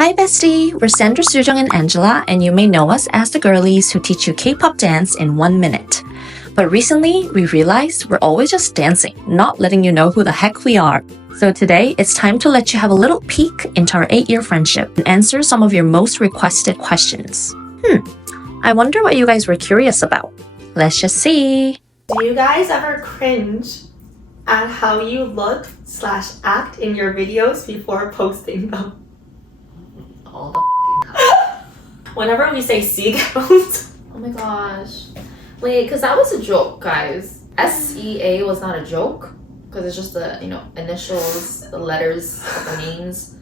Hi bestie, we're Sandra, Sujong, and Angela, and you may know us as the girlies who teach you K-pop dance in 1 minute. But recently, we realized we're always just dancing, not letting you know who the heck we are. So today, it's time to let you have a little peek into our 8-year friendship and answer some of your most requested questions. I wonder what you guys were curious about. Let's just see. Do you guys ever cringe at how you look/act in your videos before posting them? All the time. Whenever we say seagulls. Oh my gosh. Wait, because that was a joke, guys. SEA was not a joke because it's just the initials, the letters of the names.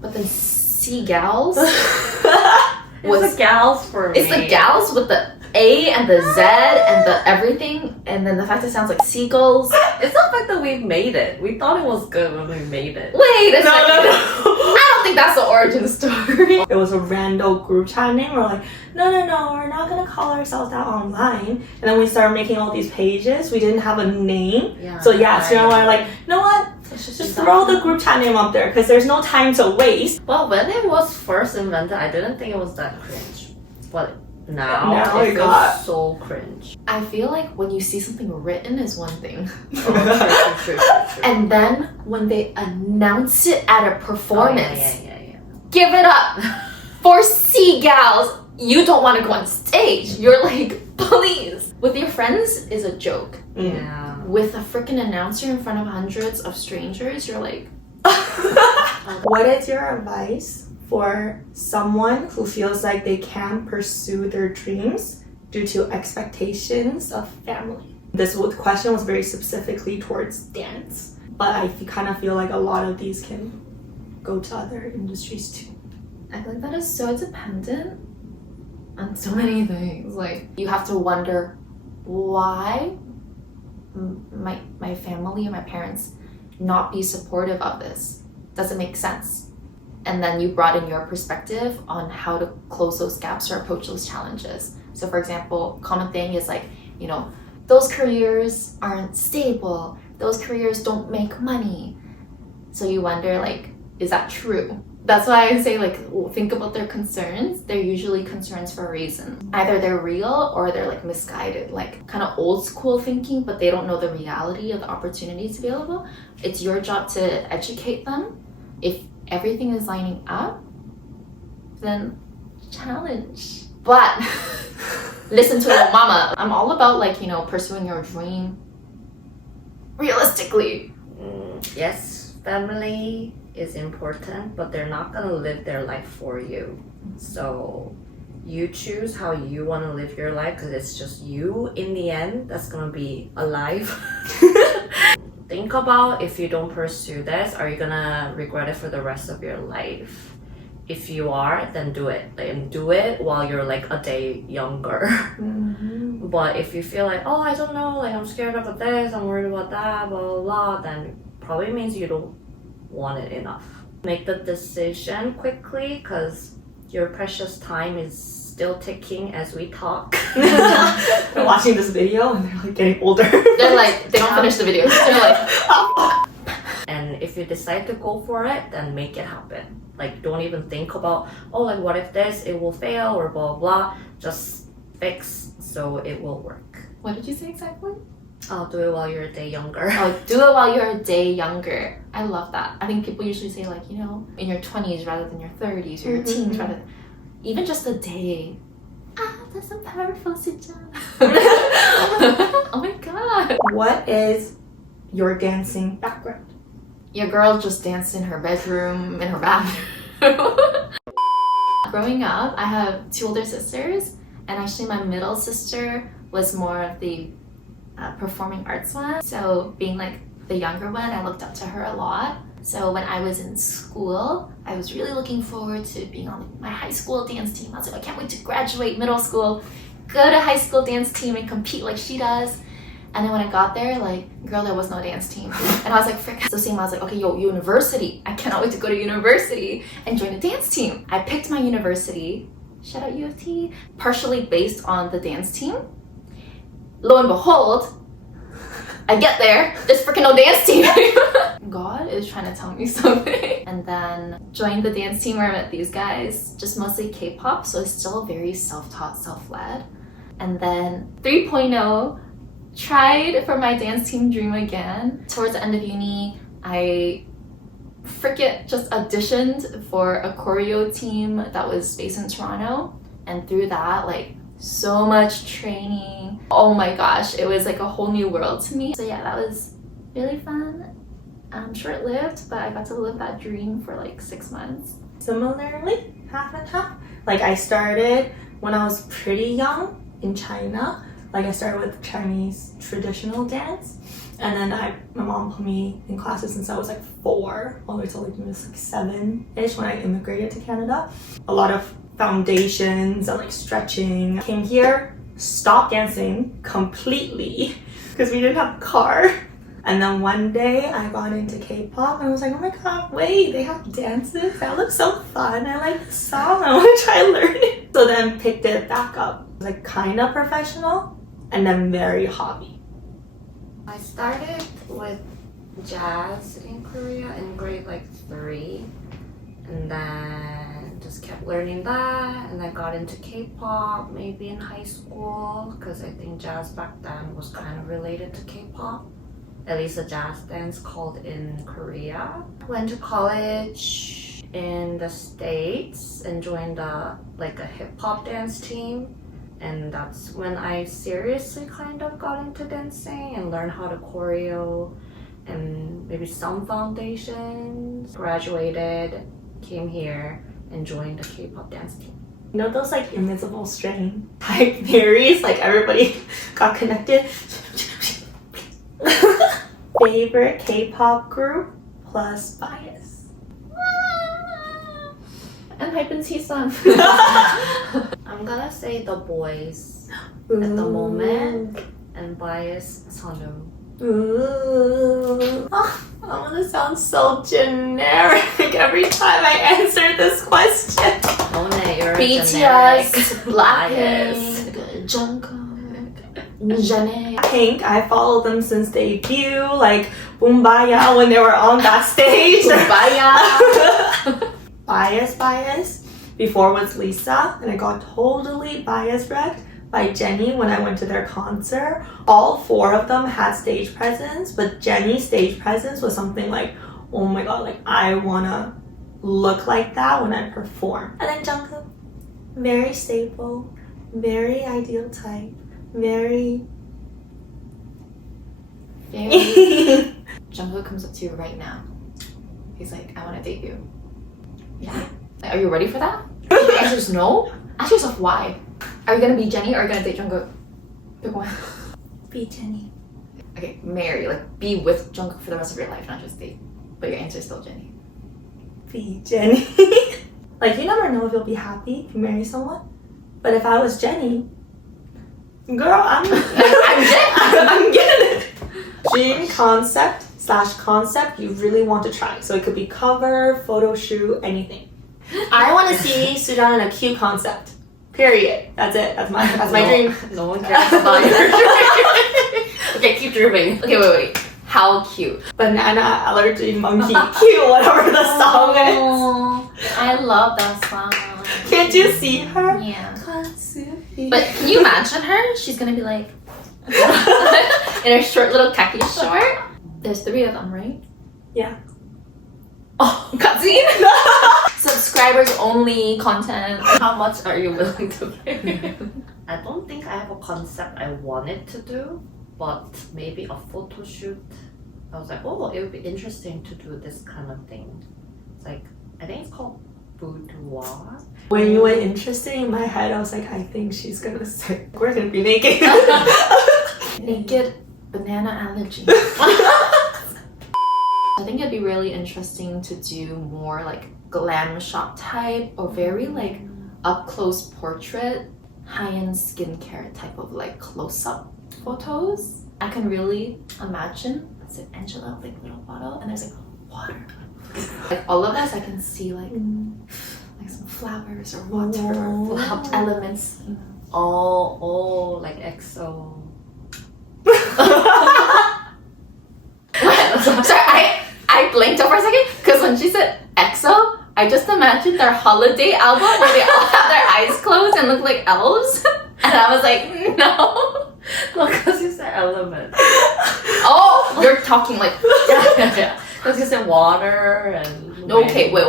But then seagulls It's the gals for me. It's the gals with the A and the Z and the everything, and then the fact it sounds like seagulls. It's the fact that we made it. We thought it was good when we made it. Wait a second. No. I don't think that's the origin story. It was a random group chat name. We're like, no, we're not gonna call ourselves that online. And then we started making all these pages. We didn't have a name. So we're like, you know what? Just throw the group chat name up there because there's no time to waste. Well, when it was first invented, I didn't think it was that cringe. But now it it got- feels so cringe. I feel like when you see something written is one thing. True. And then when they announce it at a performance, Yeah. give it up for seagulls. You don't want to go on stage. You're like, please. With your friends is a joke. Yeah. With a freaking announcer in front of hundreds of strangers, you're like, What is your advice for someone who feels like they can't pursue their dreams due to expectations of family? This question was very specifically towards dance, but I kind of feel like a lot of these can go to other industries too. I feel like that is so dependent on so many things. Like, you have to wonder why my family and my parents not be supportive of this. Does it make sense? And then you brought in your perspective on how to close those gaps or approach those challenges. So for example, common thing is like, those careers aren't stable. Those careers don't make money. So you wonder, like, is that true? That's why I say, like, think about their concerns. They're usually concerns for a reason. Either they're real or they're like misguided, like kind of old school thinking, but they don't know the reality of the opportunities available. It's your job to educate them. If everything is lining up, then challenge. But listen to your mama. I'm all about, like, pursuing your dream realistically. Yes, family is important, but they're not gonna live their life for you. So you choose how you want to live your life because it's just you in the end that's gonna be alive. Think about, if you don't pursue this, are you gonna regret it for the rest of your life? If you are, then do it. And do it while you're like a day younger. But if you feel like, oh, I don't know, like I'm scared about this, I'm worried about that, blah blah blah, then probably means you don't want it enough. Make the decision quickly because your precious time is still ticking as we talk. They're watching this video and they're like getting older. They're like, they don't finish the video. They're like, And if you decide to go for it, then make it happen. Like, don't even think about, oh, like what if this, it will fail or blah blah. Just fix so it will work. what did you say exactly? I'll do it while you're a day younger. Oh, do it while you're a day younger. I love that. I think people usually say, like, in your 20s rather than your 30s or your teens rather than even just a day. That's so powerful, Sujong. Oh my god. What is your dancing background? Your girl just danced in her bedroom, in her bathroom. Growing up, I have 2 older sisters, and actually my middle sister was more of the performing arts one. So being like the younger one, I looked up to her a lot. So when I was in school, I was really looking forward to being on my high school dance team. I was like, I can't wait to graduate middle school, go to high school dance team and compete like she does. And then when I got there, like, girl, there was no dance team. And I was like, frick. So same, I was like, okay, university. I cannot wait to go to university and join a dance team. I picked my university, shout out U of T, partially based on the dance team. Lo and behold, I get there, there's freaking no dance team. God is trying to tell me something. And then joined the dance team where I met these guys, just mostly K-pop, so it's still very self-taught, self-led. And then 3.0, tried for my dance team dream again. Towards the end of uni, I freaking just auditioned for a choreo team that was based in Toronto. And through that, like, so much training. Oh my gosh, it was like a whole new world to me. So yeah, that was really fun. Short-lived, but I got to live that dream for like 6 months. Similarly, half and half. Like I started when I was pretty young in China. Like I started with Chinese traditional dance, and then my mom put me in classes since I was like 4, all the way till like I was like 7-ish when I immigrated to Canada. A lot of foundations and like stretching. Came here, stopped dancing completely because we didn't have a car. And then one day I got into K-pop and I was like, oh my god, wait, they have dances? That looks so fun. I like the song. I want to try learning. So then picked it back up. Like kind of professional and then very hobby. I started with jazz in Korea in grade like 3, and then just kept learning that, and I got into K-pop maybe in high school because I think jazz back then was kind of related to K-pop. At least a jazz dance called in Korea. Went to college in the States and joined a hip hop dance team, and that's when I seriously kind of got into dancing and learned how to choreo and maybe some foundations. Graduated, came here and joined the K-pop dance team. You know those like invisible string type theories? Like everybody got connected. Favorite K-pop group plus bias. And Hypothetical. I'm gonna say the boys at the moment, and bias Sonu. Ooh. Oh, I want to sound so generic every time I answer this question. Monet, you're BTS, Bias. Blackpink, Jungkook, Jennie. Pink, I followed them since debut, like Boombaya when they were on that stage. Bias. Before was Lisa, and I got totally bias wrecked by Jennie when I went to their concert. All 4 of them had stage presence, but Jennie's stage presence was something like, oh my god, like I wanna look like that when I perform. And then Jungkook, very stable, very ideal type. Very Jungkook comes up to you right now. He's like, I want to date you. Yeah. Are you ready for that? If the answer is no, ask yourself why. Are you gonna be Jennie or are you gonna date Jungkook? Pick one. be Jennie. Okay, marry, like be with Jungkook for the rest of your life, not just date. But your answer is still Jennie. Be Jennie. Like you never know if you'll be happy if you marry someone. But if I was Jennie, girl, I'm getting it. Dream concept you really want to try. So it could be cover, photo shoot, anything. I want to see Sujan in a cute concept. Period. That's it. That's my dream. No one cares about your dream. Okay, keep dreaming. Okay, wait. How cute. Banana allergy monkey. Cute, whatever the song is. I love that song. Can't you see her? Yeah. But can you imagine her? She's gonna be like in her short little khaki short. There's 3 of them, right? Yeah. Oh, cutscene. Subscribers only content. How much are you willing to pay? I don't think I have a concept I wanted to do, but maybe a photo shoot. I was like, oh, it would be interesting to do this kind of thing. It's like, I think it's called boudoir. When you went interesting in my head, I was like, I think she's gonna say we're gonna be naked. Naked banana allergy. I think it'd be really interesting to do more like glam shot type or very like up close portrait, high-end skincare type of like close-up photos. I can really imagine it's like Angela with like little bottle and there's like water. Like all of us, I can see like some flowers or water or elements. You know. Oh, like EXO. blinked out for a second because when she said EXO, I just imagined their holiday album where they all have their eyes closed and look like elves. And I was like, no. No, because you said element. Oh, you're talking like... Yeah. Because you said water and... Okay, wait.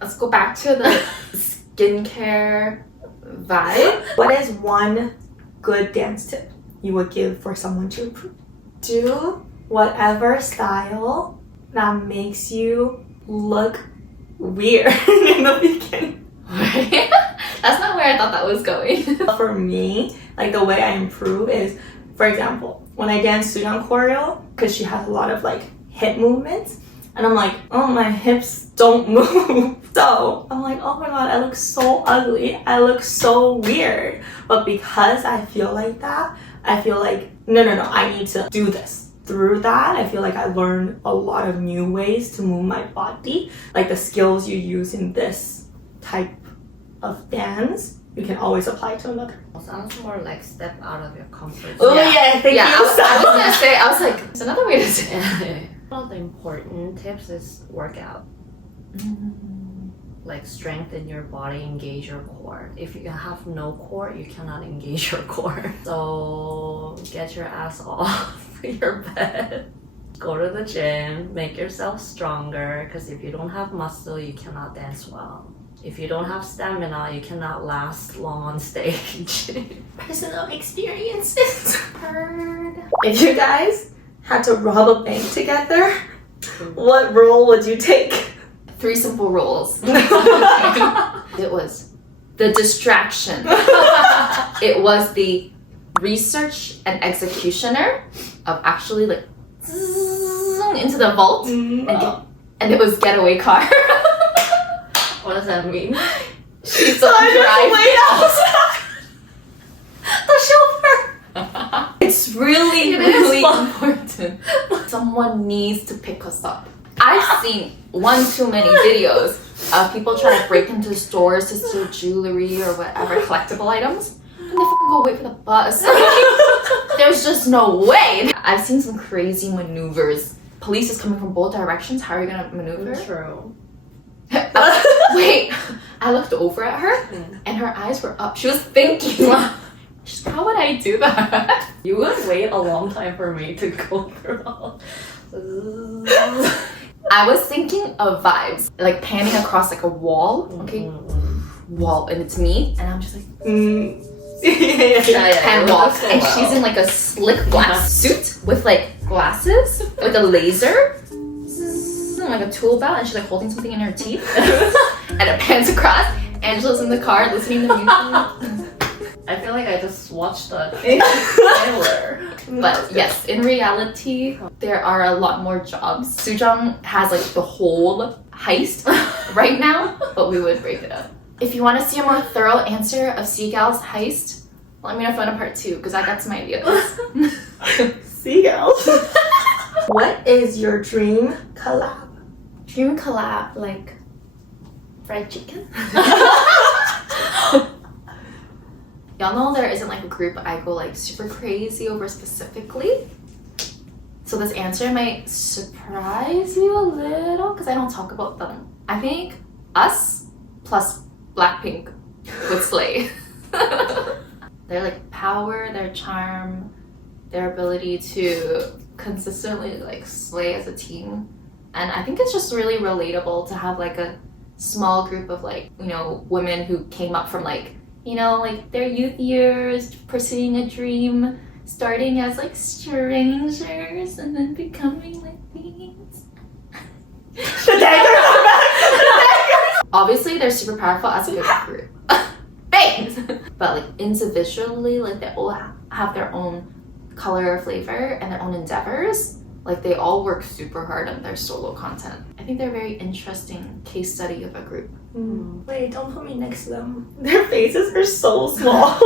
Let's go back to the skincare vibe. What is one good dance tip you would give for someone to improve? Do whatever style that makes you look weird in the beginning. That's not where I thought that was going. For me, like the way I improve is, for example, when I dance Sujong choreo, because she has a lot of like hip movements, and I'm like, oh, my hips don't move. So I'm like, oh my god, I look so ugly. I look so weird. But because I feel like that, I feel like, no, I need to do this. Through that, I feel like I learned a lot of new ways to move my body. Like the skills you use in this type of dance, you can always apply to another. Sounds more like step out of your comfort zone. Oh yeah, thank you. I was gonna say, I was like, it's another way to say it. One of the important tips is workout. Like strengthen your body, engage your core. If you have no core, you cannot engage your core. So get your ass off your bed. Go to the gym, make yourself stronger, because if you don't have muscle, you cannot dance well. If you don't have stamina, you cannot last long on stage. Personal experiences. If you guys had to rob a bank together, what role would you take? 3 simple rules. It was the distraction. It was the research and executioner of actually like into the vault, and it was getaway car. What does that mean? She's the driver. The chauffeur. It's really important. Someone needs to pick us up. I've seen one too many videos of people trying to break into stores to steal jewelry or whatever collectible items, and they fucking go wait for the bus. There's just no way. I've seen some crazy maneuvers. Police is coming from both directions. How are you gonna maneuver? True. Wait, I looked over at her and her eyes were up. She was thinking, how would I do that? You would wait a long time for me to go through all. I was thinking of vibes, like panning across like a wall, okay? Wall, and it's me, and I'm just like, pan wall. And she's in like a slick black suit with like glasses, with a laser, like a tool belt, and she's like holding something in her teeth. And it pans across. Angela's in the car listening to music. I feel like I just watched the trailer. But yes, in reality, there are a lot more jobs. Sujong has like the whole heist right now, but we would break it up. If you want to see a more thorough answer of Seagal's heist, let me know if you want a part 2, because I got some ideas. Seagulls. What is your dream collab? Dream collab, like fried chicken? Y'all know there isn't like a group I go like super crazy over specifically. So this answer might surprise you a little because I don't talk about them. I think us plus Blackpink would slay. Their like power, their charm, their ability to consistently like slay as a team. And I think it's just really relatable to have like a small group of like, you know, women who came up from like, you know, like their youth years, pursuing a dream, starting as like strangers and then becoming like things. The dagger! Obviously, they're super powerful as a good group. Thanks! But like individually, like they all have their own color, flavor, and their own endeavors. Like they all work super hard on their solo content. I think they're a very interesting case study of a group. Wait, don't put me next to them. Their faces are so small.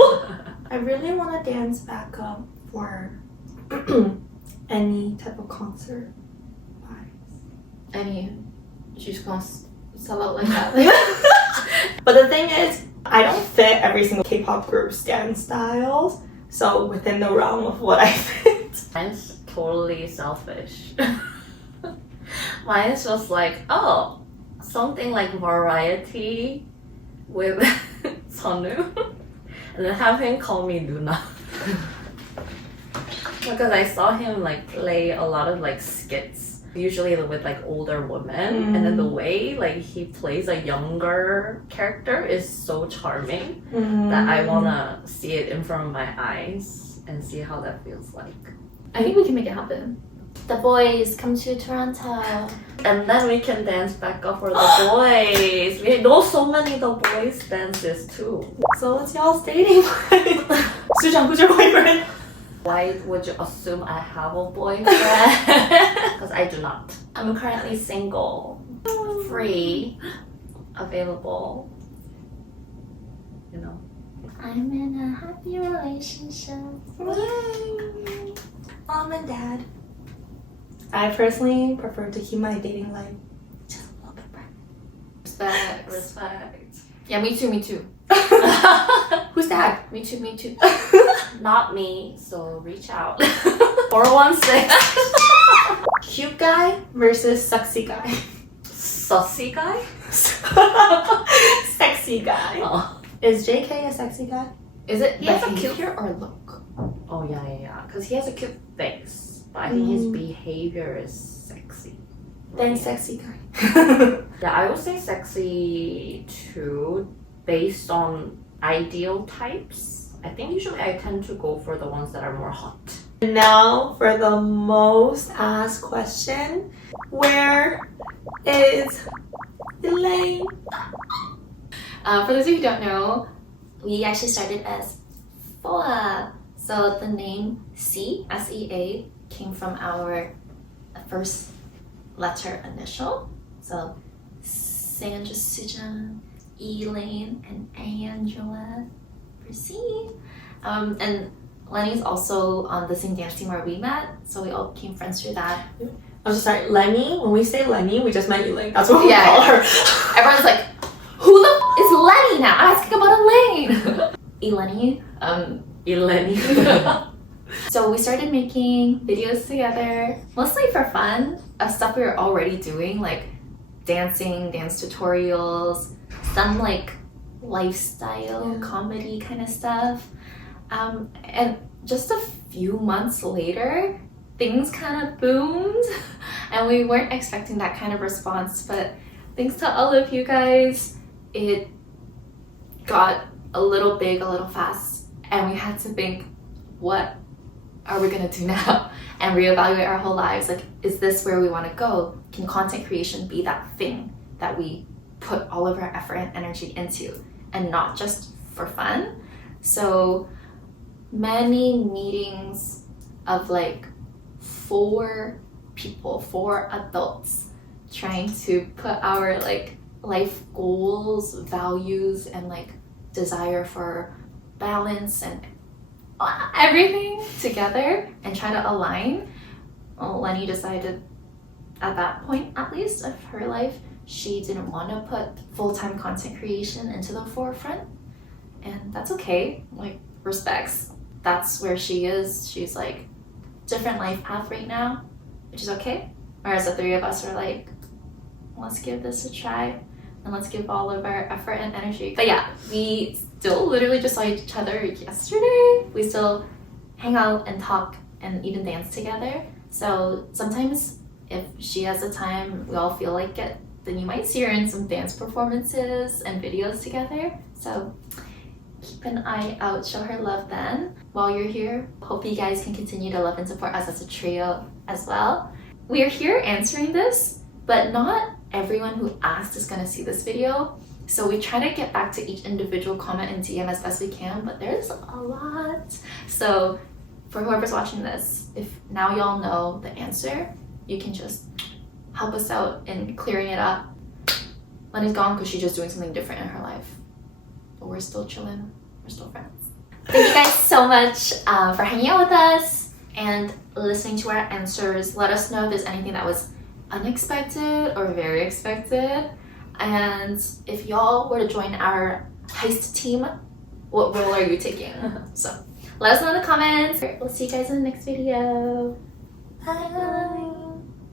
I really want to dance back up for any type of concert vibes. Any, she's just gonna sell out like that. But the thing is, I don't fit every single K-pop group's dance styles. So within the realm of what I fit. Mine's totally selfish. Mine is just like, oh, something like variety with Sonu. And then have him call me Luna. Because I saw him like play a lot of like skits, usually with like older women, and then the way like he plays a younger character is so charming that I wanna see it in front of my eyes and see how that feels like. I think we can make it happen. The boys come to Toronto. And then we can dance back up for the boys. We know so many the boys dances too. So what's y'all's dating like? Sujang, who's your boyfriend? Why would you assume I have a boyfriend? Because I do not. I'm currently single, free, available. You know. I'm in a happy relationship. Yay. Mom and Dad. I personally prefer to keep my dating life just a little bit private. Respect. Yeah, me too. Who's Dad? Me too. Not me, so reach out. 416. Cute guy versus sexy guy. Sussy guy? Sexy guy. Oh. Is JK a sexy guy? Is it He has a cute- behavior or look? Oh yeah. Because he has a cute face, but I think his behavior is sexy. Then sexy guy. Yeah, I would say sexy too, based on ideal types. I think usually I tend to go for the ones that are more hot. Now for the most asked question. Where is Elaine? For those of you who don't know, we actually started as FOA. So the name C, S-E-A, came from our first letter initial. So Sandra, Sujan, Elaine, and Angela. Proceed. And Lenny's also on the same dance team where we met, so we all became friends through that. I'm so sorry, Lenny. When we say Lenny, we just meant Elaine. That's what we call her. Everyone's like, who the is Lenny now? I'm asking about Elaine. Elaine. So we started making videos together, mostly for fun, of stuff we were already doing, like dancing, dance tutorials, some like lifestyle comedy kind of stuff. And just a few months later, things kind of boomed, and we weren't expecting that kind of response, but thanks to all of you guys, it got a little big, a little fast, and we had to think, what are we gonna do now? And reevaluate our whole lives. Like, is this where we want to go? Can content creation be that thing that we put all of our effort and energy into, and not just for fun? So many meetings of like 4 people, 4 adults, trying to put our like life goals, values, and like desire for balance and everything together and try to align. Well, Lenny decided at that point, at least, of her life, she didn't want to put full-time content creation into the forefront, and that's okay. Like, respects. That's where she is. She's like different life path right now, which is okay. Whereas the 3 of us are like, let's give this a try and let's give all of our effort and energy. But yeah, we still literally just saw each other yesterday. We still hang out and talk and even dance together. So sometimes if she has the time, we all feel like it, then you might see her in some dance performances and videos together. So keep an eye out, show her love then. While you're here, hope you guys can continue to love and support us as a trio as well. We are here answering this, but not everyone who asked is going to see this video. So we try to get back to each individual comment and DM as best we can, but there's a lot. So for whoever's watching this, if now y'all know the answer, you can just help us out in clearing it up. Lenny's gone because she's just doing something different in her life. But we're still chilling. We're still friends. Thank you guys so much for hanging out with us and listening to our answers. Let us know if there's anything that was unexpected or very expected. And if y'all were to join our heist team, what role are you taking? So let us know in the comments. We'll see you guys in the next video. Bye.